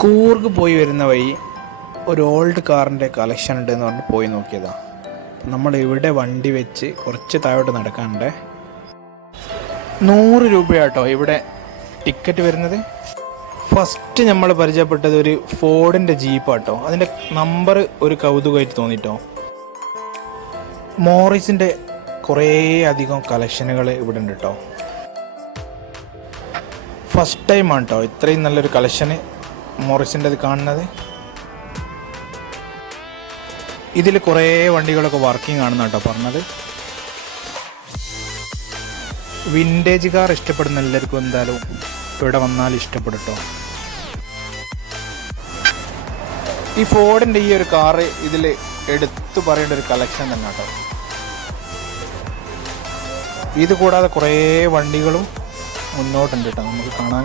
കൂർഗ് പോയി വരുന്ന വഴി ഒരു ഓൾഡ് കാറിൻ്റെ കളക്ഷൻ ഉണ്ട് എന്ന് പറഞ്ഞ് പോയി നോക്കിയതാണ്. നമ്മൾ ഇവിടെ വണ്ടി വെച്ച് കുറച്ച് താഴോട്ട് നടക്കാനുണ്ട്. 100 രൂപയാട്ടോ ഇവിടെ ടിക്കറ്റ് വരുന്നത്. ഫസ്റ്റ് നമ്മൾ പരിചയപ്പെട്ടത് ഒരു ഫോർഡിൻ്റെ ജീപ്പാട്ടോ. അതിൻ്റെ നമ്പർ ഒരു കൗതുകമായിട്ട് തോന്നിട്ടോ. മോറിസിൻ്റെ കുറേ അധികം കളക്ഷനുകൾ ഇവിടെ ഉണ്ട് കേട്ടോ. ഫസ്റ്റ് ടൈമാണ് കേട്ടോ ഇത്രയും നല്ലൊരു കളക്ഷന് മോറിസിൻ്റെ അത് കാണുന്നത്. ഇതിൽ കുറേ വണ്ടികളൊക്കെ വർക്കിംഗ് ആണെന്ന് കേട്ടോ പറഞ്ഞത്. വിൻറ്റേജ് കാർ ഇഷ്ടപ്പെടുന്ന എല്ലാവർക്കും എന്തായാലും ഇവിടെ വന്നാൽ ഇഷ്ടപ്പെടും കേട്ടോ. ഈ ഫോർഡിൻ്റെ ഈ ഒരു കാറ് ഇതിൽ എടുത്തു പറയേണ്ട ഒരു കളക്ഷൻ തന്നെ കേട്ടോ. ഇത് കൂടാതെ കുറേ വണ്ടികളും മുന്നോട്ടുണ്ട് കേട്ടോ നമുക്ക് കാണാൻ.